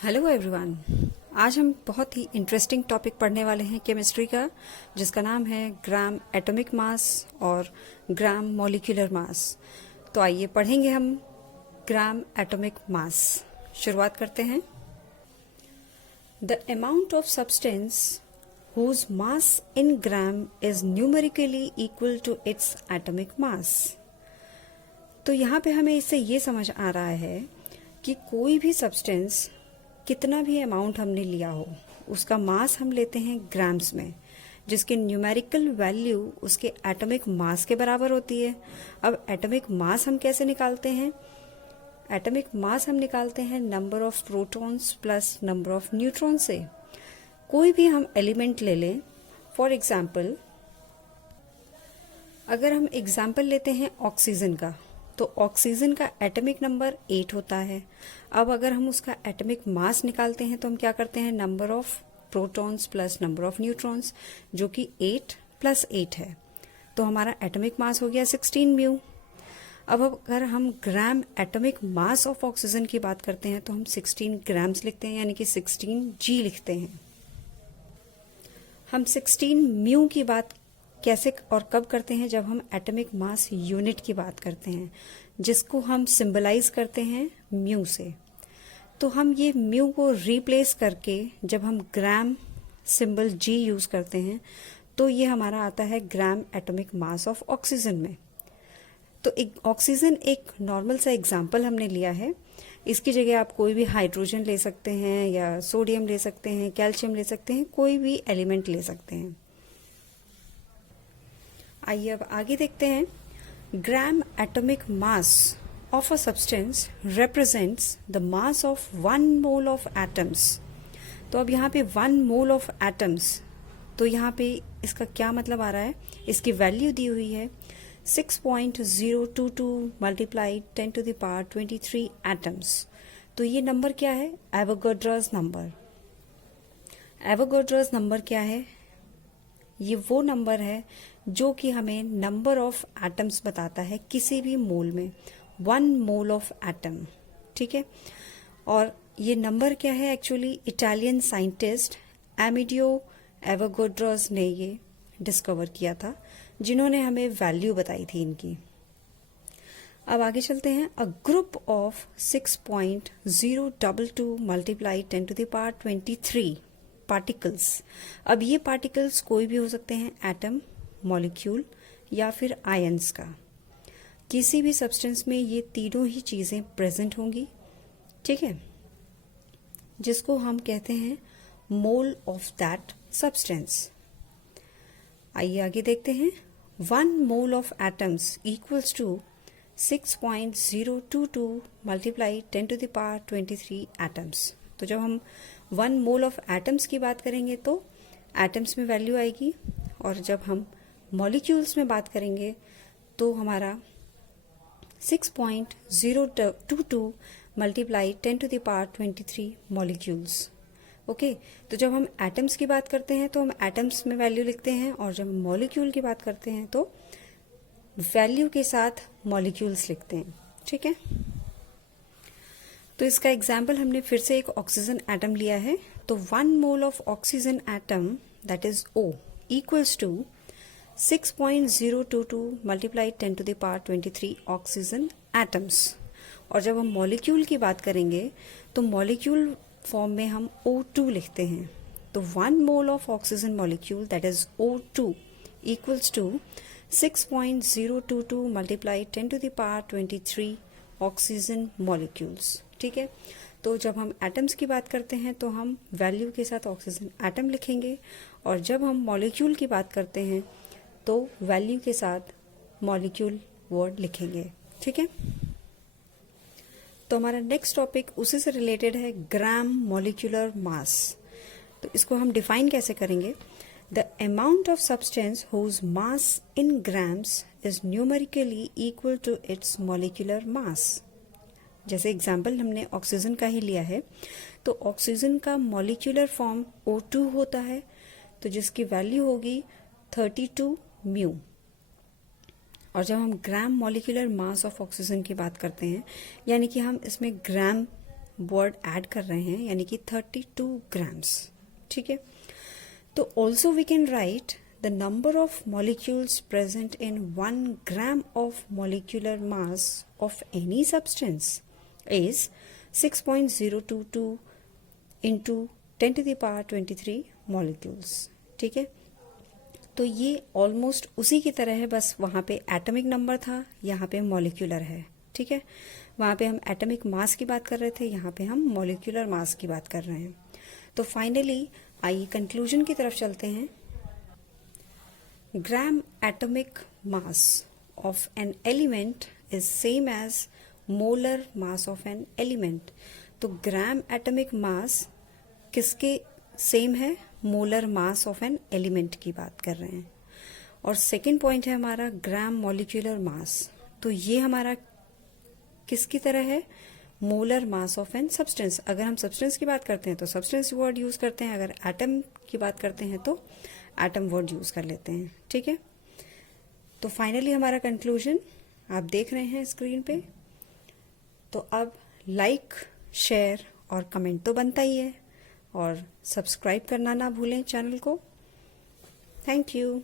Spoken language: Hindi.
Hello everyone. आज हम बहुत ही इंटरेस्टिंग टॉपिक पढ़ने वाले हैं केमिस्ट्री का, जिसका नाम है ग्राम एटॉमिक मास और ग्राम मॉलिक्यूलर मास। तो आइए पढ़ेंगे हम ग्राम एटॉमिक मास। शुरुआत करते हैं। The amount of substance whose mass in gram is numerically equal to its atomic mass। तो यहाँ पे हमें इससे ये समझ आ रहा है कि कोई भी सब्सटेंस कितना भी अमाउंट हमने लिया हो, उसका मास हम लेते हैं ग्राम्स में, जिसकी न्यूमेरिकल वैल्यू उसके एटॉमिक मास के बराबर होती है। अब एटॉमिक मास हम कैसे निकालते हैं? एटॉमिक मास हम निकालते हैं number of protons plus number of neutron से। कोई भी हम एलिमेंट ले लें, फॉर एग्जाम्पल अगर हम एग्जाम्पल लेते हैं ऑक्सीजन का, तो ऑक्सीजन का एटॉमिक नंबर 8 होता है। अब अगर हम उसका एटॉमिक मास निकालते हैं तो हम क्या करते हैं? Number of protons plus number of neutrons, जो कि 8 प्लस 8 है। तो हमारा एटॉमिक मास हो गया 16 म्यू। अब अगर हम ग्राम एटॉमिक मास ऑफ ऑक्सीजन की बात करते हैं तो हम 16 ग्राम्स लिखते हैं, यानी कि 16 जी लिखते हैं। हम 16 म्यू की बात कैसे और कब करते हैं? जब हम एटॉमिक मास यूनिट की बात करते हैं, जिसको हम सिंबलाइज करते हैं म्यू से। तो हम ये म्यू को रिप्लेस करके जब हम ग्राम सिंबल जी यूज करते हैं तो ये हमारा आता है ग्राम एटॉमिक मास ऑफ ऑक्सीजन में। तो एक ऑक्सीजन एक नॉर्मल सा एग्जाम्पल हमने लिया है। इसकी जगह आप कोई भी हाइड्रोजन ले सकते हैं, या सोडियम ले सकते हैं, कैल्शियम ले सकते हैं, कोई भी एलिमेंट ले सकते हैं। आइए अब आगे देखते हैं। Gram atomic mass of a substance represents the mass of 1 mole of atoms. तो अब यहाँ पे 1 मोल ऑफ एटम्स, तो यहाँ पे इसका क्या मतलब आ रहा है? इसकी वैल्यू दी हुई है 6.022 multiply 10 to the power 23 atoms. तो ये नंबर क्या है? Avogadro's number. एवोगाड्रोस नंबर क्या है? ये वो नंबर है जो कि हमें नंबर ऑफ एटम्स बताता है किसी भी मोल में, 1 मोल ऑफ एटम। ठीक है। और ये नंबर क्या है? Actually Italian scientist Amedeo Avogadro's ने ये डिस्कवर किया था, जिन्होंने हमें वैल्यू बताई थी इनकी। अब आगे चलते हैं। A group of 6.022 multiply 10 to the power 23 particles. अब ये पार्टिकल्स कोई भी हो सकते हैं, एटम, मॉलिक्यूल या फिर आयंस का। किसी भी सब्सटेंस में ये तीनों ही चीजें प्रेजेंट होंगी। ठीक है, जिसको हम कहते हैं मोल ऑफ दैट सब्सटेंस। आइए आगे देखते हैं। 1 mole of atoms equals to 6.022 multiply 10 to the power 23 atoms. तो जब हम 1 मोल ऑफ एटम्स की बात करेंगे तो एटम्स में वैल्यू आएगी, और जब हम मॉलिक्यूल्स में बात करेंगे तो हमारा 6.022 multiply 10 to the power 23 molecules. Okay, तो जब हम एटम्स की बात करते हैं तो हम एटम्स में वैल्यू लिखते हैं, और जब हम मॉलिक्यूल की बात करते हैं तो वैल्यू के साथ मॉलिक्यूल्स लिखते हैं। ठीक है, तो इसका एग्जाम्पल हमने फिर से एक ऑक्सीजन एटम लिया है। तो 1 mole of oxygen atom, that is O, equals to 6.022 multiply 10 to the power 23 oxygen atoms. और जब हम मॉलिक्यूल की बात करेंगे तो मॉलिक्यूल फॉर्म में हम O2 लिखते हैं। तो 1 mole of oxygen molecule, that is O2, equals to 6.022 multiply 10 to the power 23 oxygen molecules. ठीक है, तो जब हम एटम्स की बात करते हैं तो हम वैल्यू के साथ ऑक्सीजन एटम लिखेंगे, और जब हम मॉलिक्यूल की बात करते हैं तो वैल्यू के साथ मॉलिक्यूल वर्ड लिखेंगे। ठीक है, तो हमारा नेक्स्ट टॉपिक उसी से रिलेटेड है, ग्राम मॉलिक्यूलर मास। तो इसको हम डिफाइन कैसे करेंगे? The amount of substance whose mass in grams is numerically equal to its molecular mass. जैसे एग्जाम्पल हमने ऑक्सीजन का ही लिया है, तो ऑक्सीजन का मॉलिक्यूलर फॉर्म O2 होता है, तो जिसकी वैल्यू होगी 32 म्यू। और जब हम gram molecular mass of oxygen की बात करते हैं, यानी कि हम इसमें ग्राम वर्ड ऐड कर रहे हैं, यानी कि 32 ग्राम्स, ठीक है। तो also we can write the number of molecules present in 1 gram of molecular mass of any substance is 6.022 into 10⁻23 molecules, ठीक है। तो ये ऑलमोस्ट उसी की तरह है, बस वहाँ पे एटॉमिक नंबर था, यहाँ पे मॉलिक्यूलर है, ठीक है। वहाँ पे हम एटॉमिक मास की बात कर रहे थे, यहाँ पे हम मॉलिक्यूलर मास की बात कर रहे हैं। तो फाइनली आइए कंक्लूजन की तरफ चलते हैं। Gram atomic mass of an element is same as molar mass of an element. तो ग्राम एटॉमिक मास किसके सेम है? Molar mass of an element की बात कर रहे हैं। और सेकेंड पॉइंट है हमारा ग्राम मॉलिक्यूलर मास। तो ये हमारा किसकी तरह है? Molar mass of an substance. अगर हम सब्सटेंस की बात करते हैं तो सब्सटेंस वर्ड यूज करते हैं, अगर एटम की बात करते हैं तो एटम वर्ड यूज कर लेते हैं, ठीक है। तो फाइनली हमारा कंक्लूजन आप देख रहे हैं स्क्रीन पे। तो अब लाइक, शेयर और कमेंट तो बनता ही है, और सब्सक्राइब करना ना भूलें चैनल को। Thank you.